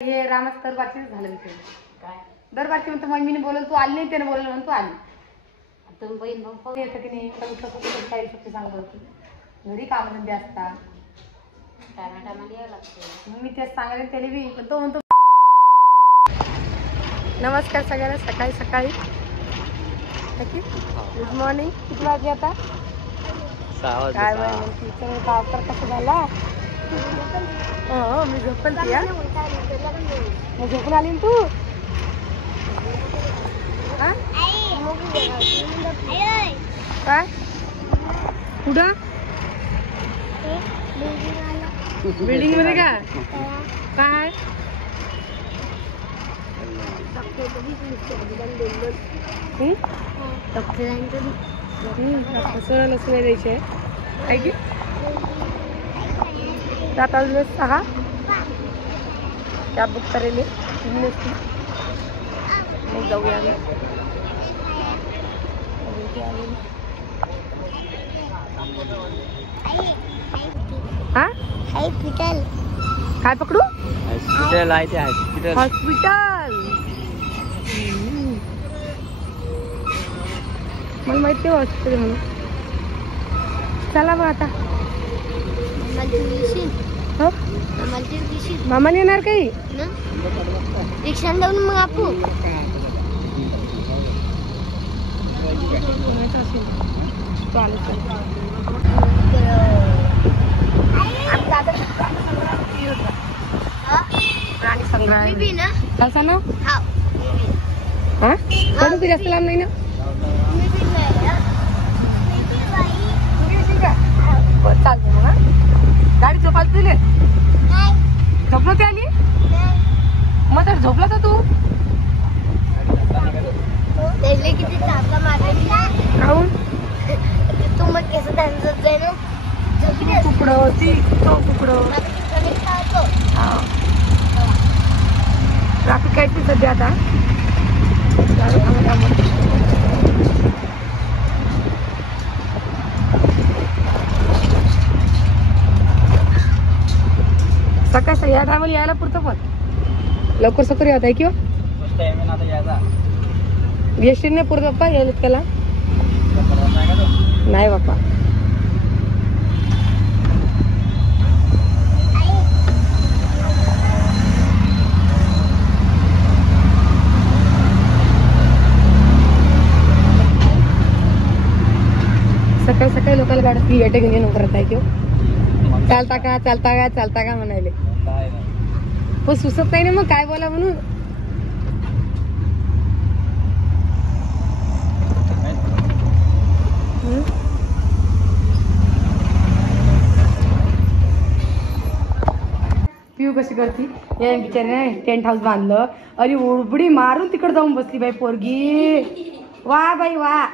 हे रामाचं दरबारचीच झालं विषय काय दरबारची म्हणतो मम्मीने बोलवलं तू आली नाही त्याने बोलवलं म्हणून तू आली आता बहीण भाऊ येतं की नाही काही शक्ती सांगत होती घरी कामधंदे असतात टायमाटायमाला यायला लागते मग मी तेच सांगायला त्याला बी पण तो म्हणतो नमस्कार सगळ्यांना सकाळी सकाळी गुड मॉर्निंग किती वाजले आता काय म्हणते काम तर कसं झाला मी झोपल मग झोपून आली तू काय कुठं बिल्डिंग मध्ये का काय सोळा लसूण द्यायचे आहे की रात वाजले 6 कॅब बुक करेल मग जाऊया हॉस्पिटल काय पकडू हॉस्पिटल आहे ते हॉस्पिटल मला माहिती हॉस्पिटल म्हणून चला मग आता मामा येणार काही रिक्षा जाऊन मग आपण प्राणी संग्रहालय कसं ना कधी जास्त लांब नाही ना चालते मग गाडी झोपायला तुले झोपलं ते आली मग तर झोपला तर तू किती चापला मारून तू मग केस त्यांचं जाय ना तुकडं ती तुकडं ट्रॅफिक काय ती सध्या आता सकाळ या टायमाला यायला पुरतं पण लवकर सकाळी होत आहे किंवा एसटी नाही पुरत बाप्पा यायला त्याला नाही बाप्पा सकाळी सकाळी लोकांना गाडी येटे घेऊन येऊन करत आहे किंवा चालता का म्हणायले पण सुचत नाही ना मग काय बोला म्हणून पिऊ कशी करती या बिचाऱ्याने टेंट हाऊस बांधलं अरे उडबडी मारून तिकडे जाऊन बसली बाई पोरगी वा बाई वा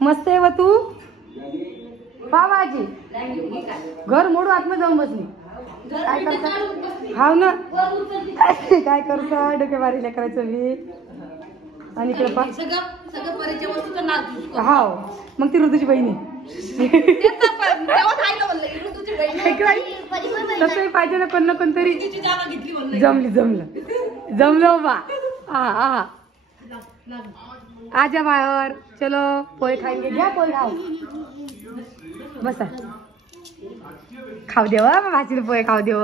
मस्त आहे व तू बाबाजी घर मोडू आतमध्ये जाऊन बसली काय करता हाव ना काय करता डोके मारीला करायचं मी आणि इकडे हाव मग ती ऋतूची बहिणी तसंही पाहिजे ना कोण ना कोणतरी जमलं बा हा आजा बाहेर चलो पोहे खाएंगे घ्या पोहे खाओ बसा खाऊ देव भाजीला पोहे खाऊ देव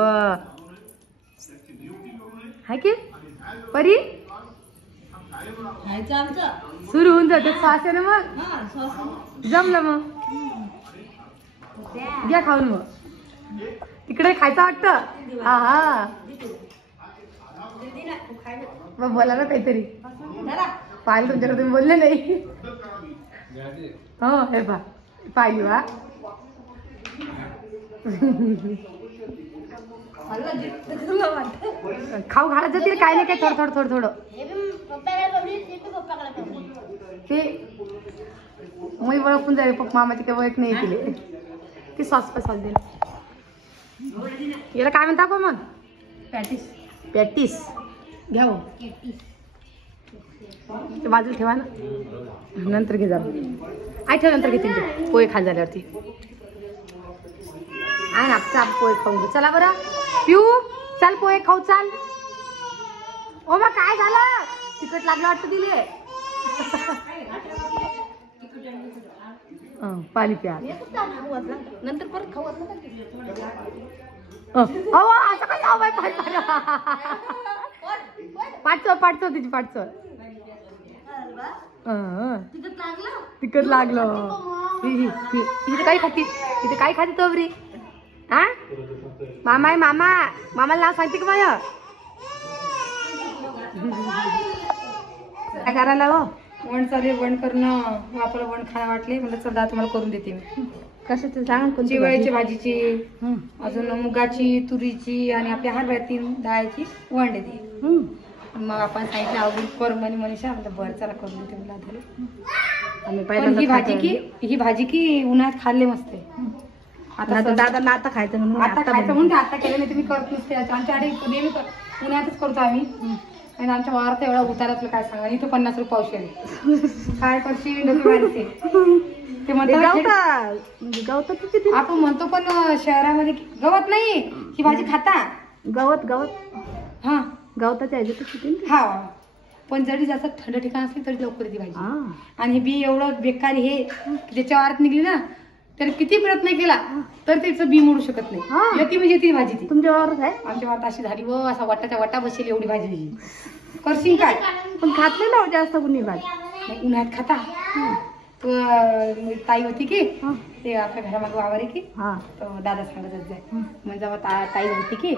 हाय की परी सुरू होऊन जाते श्वास ना मग जमलं मग घ्या खाऊन मग तिकडे खायचं वाटतं हा मग बोला ना काहीतरी पाहिलं तुमच्याकडे तुम्ही बोलले नाही हो हे पा पाहिली वा खाऊ घालत जातील काय नाही काय थोडं ते मी ओळखून जाईल पप्पा मामाची काही ओळख नाही केली ती सॉस दे याला काय म्हणता आपण मग पॅटीस घ्या हो ते बाजूला ठेवा ना नंतर घे जा आई ठेव नंतर घेतील ते पोहे खाल झाल्यावरती आहे ना पोहे खाऊन घेऊ चला बरं पिऊ चल पोहे खाऊ चाल ओ मग काय झालं? तिकट लागलं वाटतं दिले. पाणी प्या नंतर परत खाऊ असं काय पाठचो तिची पाठचो तिकट लागलं. इथे काय खाती तोबरी? हा मामा आहे मामाला नाव सांगते का माझ्या? काय करायला हो? वण चालू वण करणं. आपलं वण खायला वाटले म्हणजे चला तुम्हाला करून देते मी. कशाची सांग? चिवळ्याची भाजीची, अजून मुगाची, तुरीची आणि आपल्या हरभऱ्यातील डाळाची वण देते. मग आपण सांगितलं आवडून कर म्हणे मनीषा. म्हणलं बरं चला करून देते मला आम्ही पहिल्यांदा. ही भाजी की उन्हाळ्यात खाल्ले मस्त. आता दादाला आता खायचं म्हणून आता केलं नाही. तुम्ही करत नसते. आमच्याकडे नेहमी उन्हाळ्यातच करतो आम्ही. आणि आमच्या वावरात एवढा उतारातलं काय सांगा. इथे 50 रुपये पावशेर काय करशील ते म्हणतात. आपण म्हणतो पण शहरामध्ये गवत नाही. ही भाजी खाता गवत हा गवताच्या ह्याच्यात हा. पण जरी जास्त थंड ठिकाण असली तरी लवकर ती भाजी. आणि बी एवढं बेकार हे ज्याच्या वारात निघली ना तर किती प्रयत्न केला तर त्याचं बी मोडू शकत नाही. यती म्हणजे ती भाजी ती तुमच्या वावरात आहे. आमच्या वावरात अशी झाली व असा वाटाच्या वाटा बसेल एवढी भाजी. करशील काय? पण खात नाही ना जास्त कुणी भाजी. उन्हाळ्यात खाता. ताई होती की ते आपल्या घरामागे वावर आहे की तर दादा सांगतच जाय. म्हणजे जेव्हा ताई होती की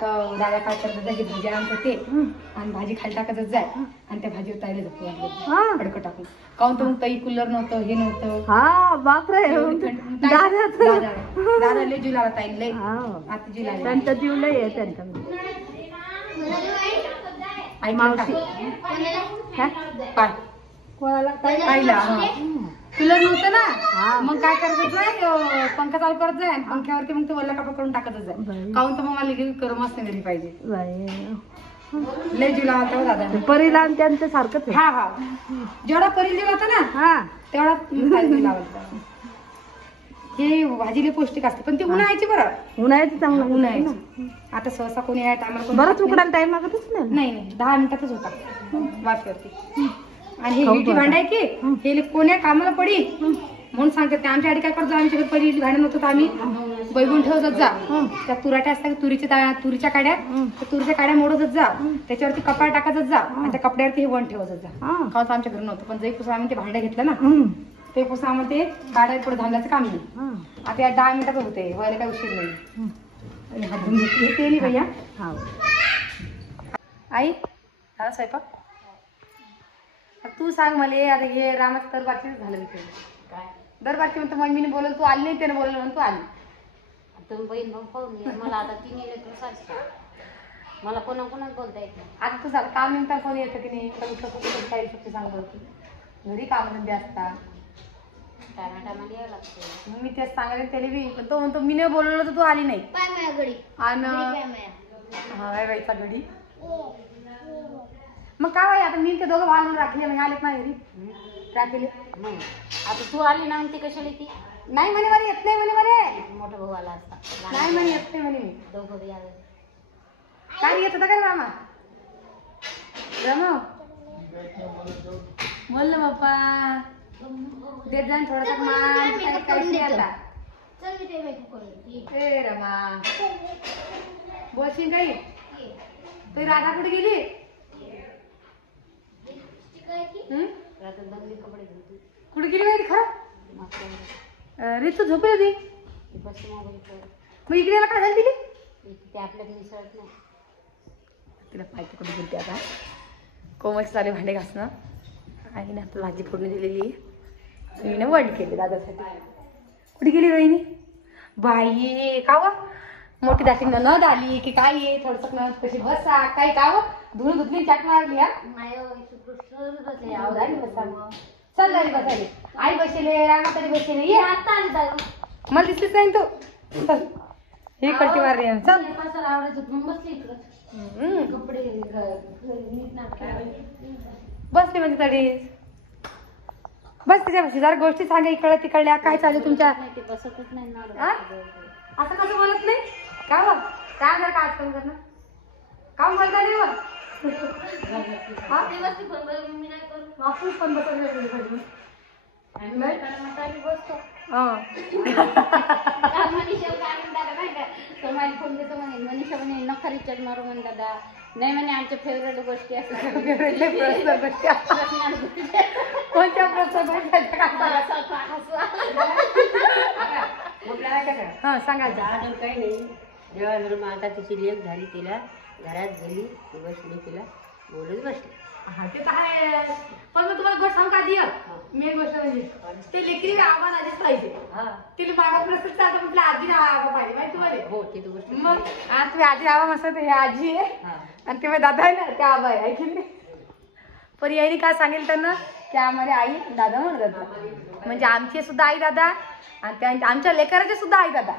तर दादा काय करत जाय की भाजी आणत होते आणि भाजी खाली टाकतच जाय आणि त्या भाजीवर ताईला झोपू लागले खडकं टाकून. काहून तर मग ताई कूलर नव्हतं हे नव्हतं. बापरे दादा लय जीव लावा ताई लय आता जीव लावा. त्यांचा जीव लय आहे त्यांचा. आई मावशी काय कोणाला आईला कूलर नव्हतं ना मग काय करत जाय पंखा चालू करत जाय. पंख्यावरती मग ते वल्ला कपडा करून टाकतच जाय. काहून तर मग मला लगेच गरमच नाही दिली पाहिजे. लय जीव लावा दादा. परीला आणि त्यांचं सारखंच. हा जेवढा परी जीव होता ना तेवढा जीव लावायचा. हे भाजीले पौष्टिक असते पण ती उन्हाळ्याची बरं. उन्हाळ्याची चांगलं उन्हाळ्याची. आता सहसा कोणी आहे टायमाला बरंच उकडायला टाइम लागतच नाही. 10 मिनिटातच होता वाफेवरती. आणि हे विटी भांड आहे की हे कोण्या कामाला पडी म्हणून सांगतात ते. आमच्या आधी काय करतो आमच्या घरी पहिली भांडण होतं तर आम्ही बैगून ठेवत जा. त्या तुराट्या असतात तुरीच्या काड्या तुरीच्या काड्या मोडतच जा. त्याच्यावरती कपडा टाकतच जा आणि त्या कपड्यावरती हे वण ठेवतच जा. कावच आमच्या घरी नव्हतं पण जैपुसून आम्ही ते भांडं घेतलं ना ते पुसून आम्हाला ते काढायला पुढे धांडायचं काम नाही. आता या 10 मिनिटात होते व्हायला काय उशीर नाही. हात धुवून घेतली केली भैया. आई झाला स्वयंपाक? तू सांग मला. आता हे रामाचं दरबारचीच झालं मी काय दरबारची म्हणतो मम्मीने बोलल तू आली नाही त्याने बोलल म्हणून तू आली. तुम्ही बहीण भाऊ पाहून मला आता 3 लेकरं सासू. मला कोणाकोणाच बोलता येत नाही. आता तू सांग काम निमित्त कोणी येतं की नाही काही शक्ती सांगतो की घरी कामधंदे असतात टायमाटायमाला यायला लागतं. मग मी तेच सांगायला त्याला बी पण तो म्हणतो मी नाही बोललो तर तू आली नाही. आणि बाईचा घडी मग काय बाई आता मी ते दोघं भाव राखले म्हणजे आलेत ना घरी राखले. आता तू आली ना म्हणते कशाला ती नाही म्हणे मला येत नाही म्हणे म्हणे. मोठा भाऊ आला असता. नाही म्हणे येत नाही म्हणे. मी दोघं बी आले. काय येत होता काय रामा बोल ना बाप्पा देत जाण थोडासा मान काही आता रमा बोलशील काही. तू राधा कुठे गेली? कुठे गेली माहिती खरं? रितू झोपली होती. मग इकडे याला काय झालं दिली? ते आपल्यात मिसळत नाही. तिला पाहिजे कुठे गेली आता. कोमलचे चालू भांडे घासणं आई ना आता भाजी फोडणी दिलेली आहे. मी ना वड केली दादासाठी. कुठे गेली रोहिणी? बाई का व मोठी दाटी ननद आली की काय आहे थोडस ननद कशी बसा काही का व धुळून धुतली चाट मारली. चल दारी बसायली. आई बसले रामा तरी बसले. ये आता आली दारू मला दिसलीच नाही तू. चल हे कळती मारली. चल बसली कपडे बसली म्हणजे तरी बस त्याच्यापाशी जरा गोष्टी सांगा इकडल्या तिकडल्या काय चालू तुमच्या. बसतच नाही ना असं कसं बोलत नाही का बघ काय जर काय आजकाल करणं काम बोलता नाही बघ हा? ते वस्ती फोन करून मी नाही करू. आपण पण बसवलं आणि मग त्याला म्हणतो आम्ही बसतो. हा. मनीषा काय म्हणतात नाही का, तो मला फोन देतो म्हणे, मनीषा म्हणे नका रिचार्ज मारू म्हणे दादा. नाही म्हणे आमच्या फेवरेट गोष्टी असतात. प्रश्न गोष्टी कोणत्या प्रश्न हा सांगायचं. अजून काही नाही. जेव्हा आता तिची लेक झाली, तिला घरात गेली, ती बसली, तिला बोलत बसली. हा ते तर आहे. पण मग तुम्हाला गोष्ट सांगू का आधी मेन गोष्ट म्हणजे ते लेकरी आवाज आधीच पाहिजे. तिला बाबा प्रसन्न आता म्हटलं आजी आवा पाहिजे माहिती तुम्हाला. हो ती तर गोष्ट. मग आज तुम्ही आजी आवा मस्त हे आजी आहे आणि ते दादा आहे ना ते आबा आहे की नाही. पण याने काय सांगेल त्यांना की आम्हाला आई दादा म्हणतात. म्हणजे आमची सुद्धा आई दादा आणि आमच्या लेकराचे सुद्धा आई दादा.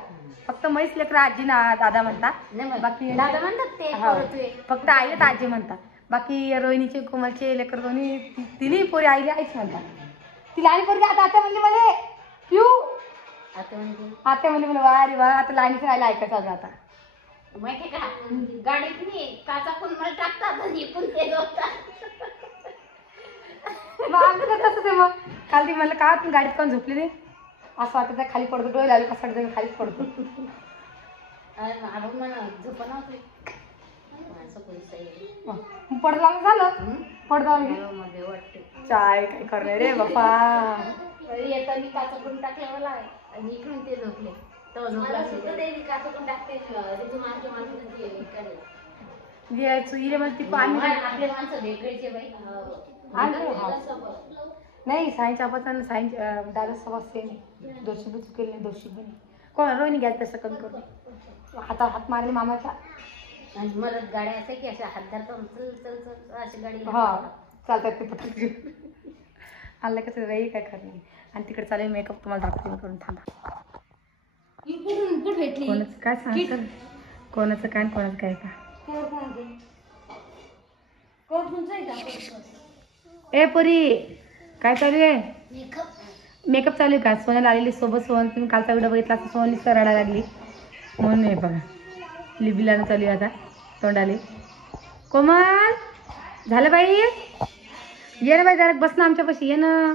फक्त मैच लेकर आजी ना दादा म्हणतात. बाकी दादा म्हणतात ते हो. पोरं. फक्त आईला तर आजी म्हणतात. बाकी रोहिणीचे कोमलचे लेकर दोन्ही तिन्ही पोरी आईला आईच म्हणतात. ती लहान पोरगी आता आता म्हणली मला पिऊ आता म्हणजे आता म्हणली मला वा रे वा आता लहानीचं राहिला ऐकायचं अजून आता. माहिती का गाडीत नाही काचा पण मला टाकतात आणि पण ते होतात. मग आमचं कसं असतं ते मग काल ती म्हणलं का तुम्ही गाडीत पण झोपली नाही असं वाटतं त्या खाली पडतो डोळे लागले कसं वाटतं खालीच पडतो. आपण म्हणा झोपा नव्हती माणसं पैसा येईल पडदा लागलं झालं पडदा मध्ये वाटते. चाय काय करणार रे बापा. येताना काचा पण टाकल्या मला आणि इकडून ते झोपले तो झोपला सुद्धा ते काचा पण टाकते त्याची माणसं माणसं इले मग ती पाणी आपले माणसं वेगळेचे बाई. नाही साईंच आपण साईंच दादा सवास सेम दोषी बी चुकेल नाही दोषी बी नाही. कोण रोहिणी घ्याल तसं कमी करून हात मारले मामाच्या. आणि मला गाड्या असं की अशा हात धरतो चल चल चल अशी गाडी. हा चालतात ते पटक आलं कसं राही काय करणार. आणि तिकडे चालेल मेकअप तुम्हाला दाखवून करून थांबा. कोणाचं काय सांगतं कोणाचं काय कोणाचं काय का. ए परी काय चालू आहे. मेकअप चालू आहे का. सोन्याला आलेली सोबत सोन तुम्ही कालचा व्हिडिओ बघितला असता सोनली रडायला लागली म्हणून नाही बघा लिबिलानं चालू आहे आता तोंडाले. कोमल झालं बाई ये ना बाई जरा बस ना आमच्यापाशी ये ना.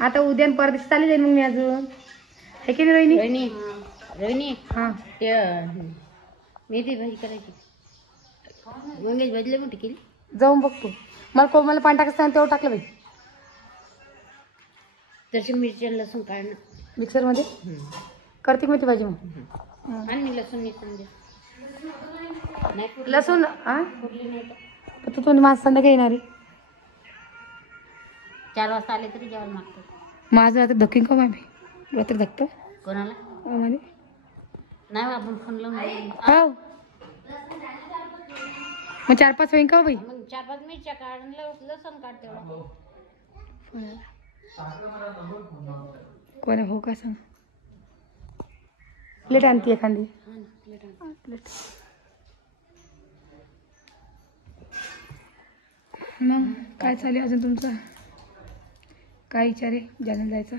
आता उद्या परदेश चालली जाईल मग मी अजून हे की नाही रोहिणी. रोहिणी रोहिणी हां ते मेथी भाजी करायची वांग्याची भाजी लय मोठी केली. जाऊन बघतो. मला कोमलला पाणी टाकायचं सांग तेवढं टाकलं बाई तशी मिरची आणि लसूण काढणं मिक्सरमध्ये करते मेथी भाजी मग. आणि लसूण निघून दे नाही फुटली लसूण हां फुटली नाही तर तू तुम्ही माझं संध्याकाळी येणार आहे. 4 वाजता आले तरी जेवण मागतो. माझं रात्री धक्कीन का मामी रात्री धक्तं कोणाला मामी नाही आपण फोन लावून हो मग 4-5 होईन का बाई. मग 4-5 मिरच्या काढ लसूण काढ तेवढा. कोण हो का सांग प्लेट आणते एखादी प्लेट. मग काय चालू आहे अजून तुमचं काय विचार आहे जाण्याला जायचं.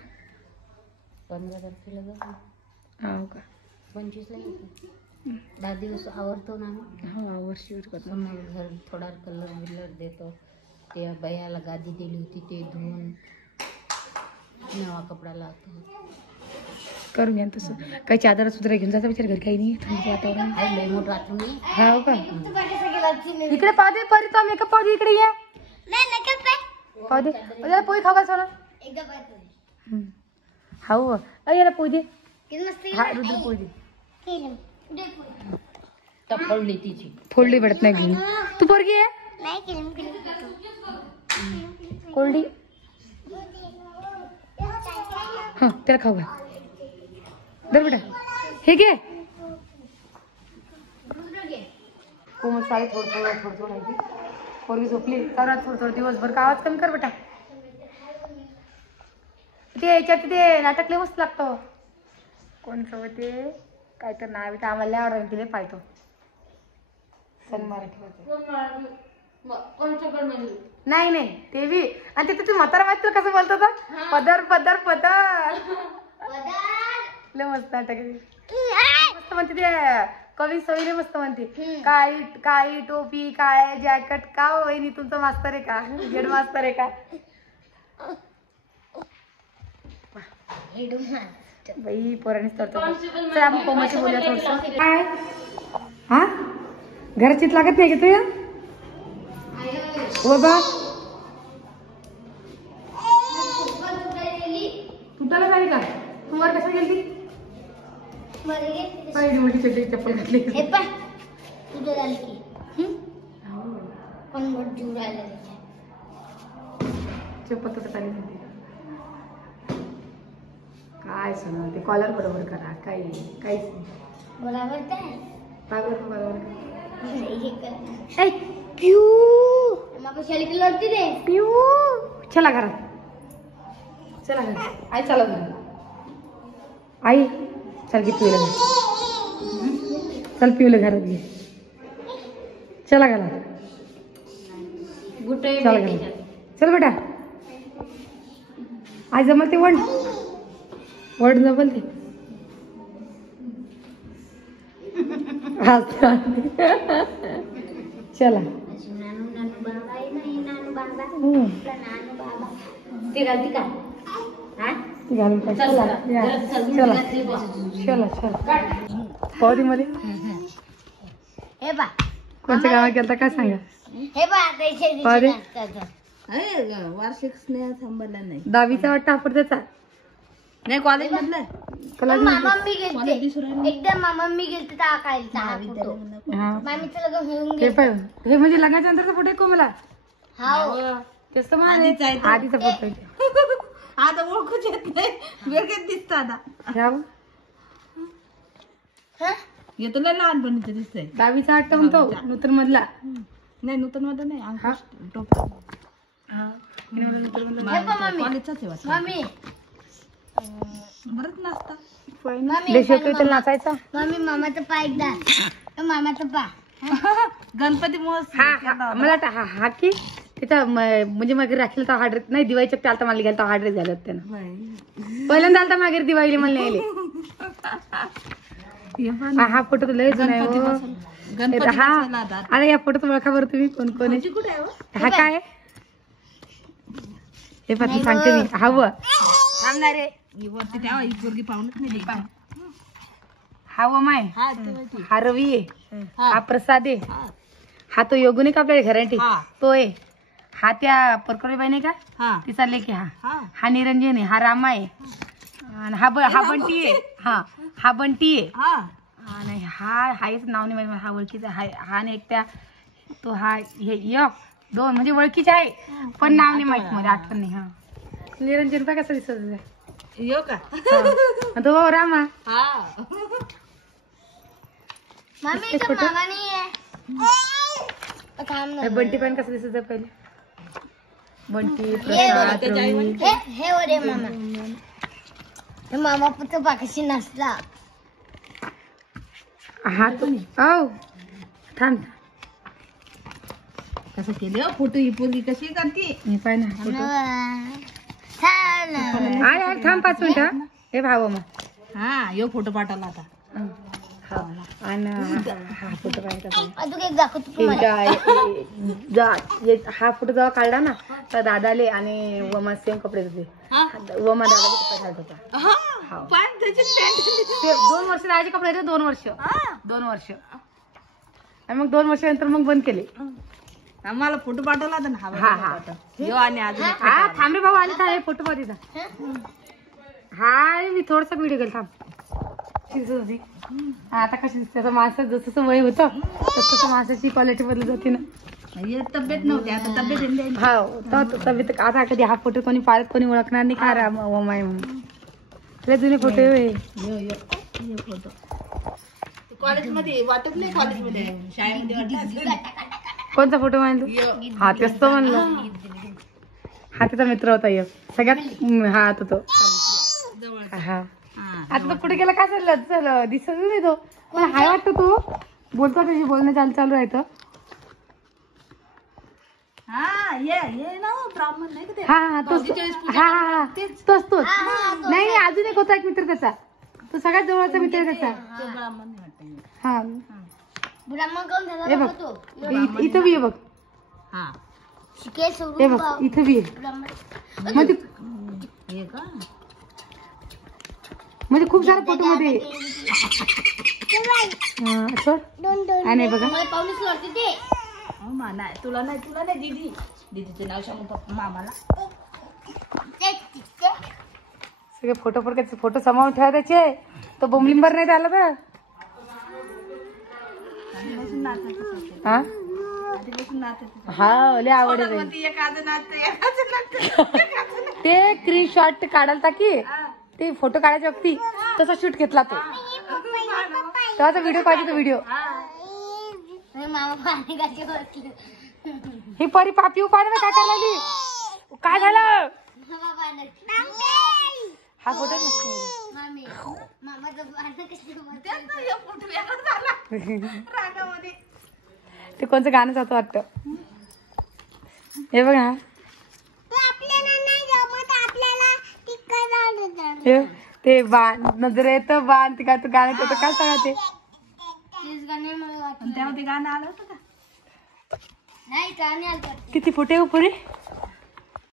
15 तारखेला जाऊ. हो का 25 ला येतो. 10 दिवस आवरतो ना हो वर्षी करतो. मग घर थोडा कलर बिलर देतो. ते बायाला गादी दिली होती ते धुवून नवा कपडा लावतो. करून घ्या तसं काही चादर सुद्धा घेऊन जाता विचार घरी काही नाही थंडीचं वातावरण आहे लय मोठं बाथरूम आहे. हो का इकडे पाहू दे परी तो मेकअप पाहू दे इकडे ये पाहू दे याला पोळी खाऊ का सोना. हाऊ याला पोळी दे हा रुद्र पोळी दे. टपळली तिची फोडली पडत नाही घेऊन तू पोरगी आहे कोरडी हां त्याला खाऊ घाल दर बेटा हे घे. कोमल साडी थोडं आहे ती पोरगी झोपली तर थोडं दिवसभर का आवाज कमी कर बेटा. ते याच्यात ते नाटक लय मस्त लागतं. कोणतं ते काय तर नाव आहे आम्हाला आवडून तिथे पाहतो सन मराठी नाही नाही ते बी आणि तिथे तू म्हातारा माहिती कसं बोलतो तो पदर पदर पदर लय मस्त नाटक मस्त म्हणते ते कवी सवयीने मस्त म्हणते काळी काळी टोपी काळे जॅकेट का हो वहिनी तुमचं मास्तर आहे का हेड मास्तर आहे का बाई पोरांनीच तर चला आपण कोमलशी बोलूया थोडंसं. काय हा घराचीच लागत नाही का तुया बाबा तुटायला नाही का तू वर कशा गेली पहिली मोठी छोटी चप्पल घातली चप्पल तुटत आली म्हणते काय सोना ते कॉलर बरोबर करा काही काहीच नाही बरोबर चला घरात चला घरात आई चला घरात आई चल घे पिऊला चल पिऊला घरात घे चला घरात चला घरात चल बेटा आई जमल ते वड जमल ते चला घालून चला चला चला चला पाहू मध्ये कोणत्या गावात गेलता काय सांगा वार्षिक स्नेह संबंध नाही 10वीचा वाटतं आपण त्याचा नाही कॉलेज मधलं हे म्हणजे लग्नाच्या नंतरचा फोटो आहे को मला तेच आधीचा फोटो आता ओळखूच येत नाही वेगळेच दिसत आता येतो लय लहानपणीच दिसतंय 10वीचा वाटतं म्हणतो नूतन मधला नाही नूतन मध्ये नाही कॉलेजचाच बरंच नाचता नाचायचा मामाचा पाय एकदा मामाचा पाय गणपती मला वाटतं हा की त्याचा म्हणजे मागे राखील तर हा ड्रेस नाही दिवाळीच्या ते आलता मला गेला तर हा ड्रेस घालत त्यानं पहिल्यांदा आलता मागे दिवाळीला मला नाही हा फोटो तर लयच नाही हा अरे या फोटोत ओळखा बरं तुम्ही कोण कोण हा काय हे पण सांगते मी हवं थांबणार रे वरती ठेवा ही पोरगी पाहूनच नाही हवं माय हा रवी आहे हा प्रसाद आहे हा तो योगुने का आपल्या घराटी तो आहे हा त्या परकरे बाई नाही का तिचा लेख आहे हा निरंजन आहे हा रामा आहे आणि हा बंटी आहे हा बंटी आहे आणि हाच नाव नाही माहिती हा ओळखीचा हा आणि एक त्या तो हा हे एक दोन म्हणजे ओळखीचे आहे पण नाव नाही माहिती मला आठवण नाही हा निरंजन पाय कसं दिसत यो का तो रामा बंटी पण कसं दिसत पहिले बंटी प्रसाद मामा पुत्र बाकाशी नसला हा तुम्ही औ थांब कसं केलं फोटो ही पोरगी कशी करते मी पाय ना फोटो अरे थांब 5 मिनिटं हे भाव मग हा यो फोटो पाठवला आता आणि हा फोटो पाहिजे दाखवतो हा फोटो जेव्हा काढला ना तर दादाले आणि वमा सेम कपडे होते वमा दादाले कपडे घालत होता ते 2 वर्ष दादाचे कपडे होते 2 वर्ष आणि मग 2 वर्षानंतर मग बंद केले आम्हाला फोटो पाठवला होता ना हा यो आणि अजून हा थांबे भाऊ आले काय फोटो मध्ये हा मी थोडसा व्हिडिओ केला थांब आता कशी दिसते माणसात जसं वय होतं तसं माणसाची क्वालिटी बदलत जाते ना तब्येत नव्हती आता तब्येत हा तब्येत आता कधी हा फोटो कोणी पाळत कोणी ओळखणार नाही का रामाय म्हणून लय जुने फोटो फोटो कॉलेज मध्ये वाटत नाही कॉलेज मध्ये शाळेमध्ये वाटत कोणता फोटो मानतो हा तेच तो म्हणलं हा त्याचा मित्र होता एक सगळ्यात हा तो हा आता तो कुठे गेला काय चाललं दिसत नाही तो पण हाय वाटतो तो बोलतो त्याची बोलणं चालू आहे तोच नाही अजून एक होता एक मित्र त्याचा तो सगळ्यात जवळचा मित्र त्याचा हा ब्राह्मण कोण झाला हे बघ बघा तो इथं बी आहे बघ. हा शिके हे सोडून बघ इथं बी आहे. ब्राह्मण म्हणजे हे का म्हणजे खूप सारे फोटो मध्ये सोड आणि बघा मला पाहुणेच वाटते ते नाही तुला नाही दीदी दीदीचं नाव सांगून फक्त मामाला सगळे फोटो समावून ठेवा त्याचे तो बोमलिंबर नाही आला तर हा हा लय आवड आहे ते स्क्रीनशॉट काढायला टाकी ते फोटो काढायच्या वक्ती तसा शूट घेतला तो तेव्हाचा व्हिडिओ पाहिजे तो व्हिडिओ. मामा पाणी कशी बसले ही परी पापी उपाय काय करायला लागली काय झालं मामा पाणी हा फोटो मस्त मामी मामाचं पाणी कशी ते कोणतं गाणं जातं वाटतं. हे बघा ते बाण नजरेत बाण ते काय तो गाणं त्याचं काय सांगा ते गाणे मला वाटत त्यामध्ये गाणं आलं होतं का नाही गाणे आलं किती फोटो आहे पुरी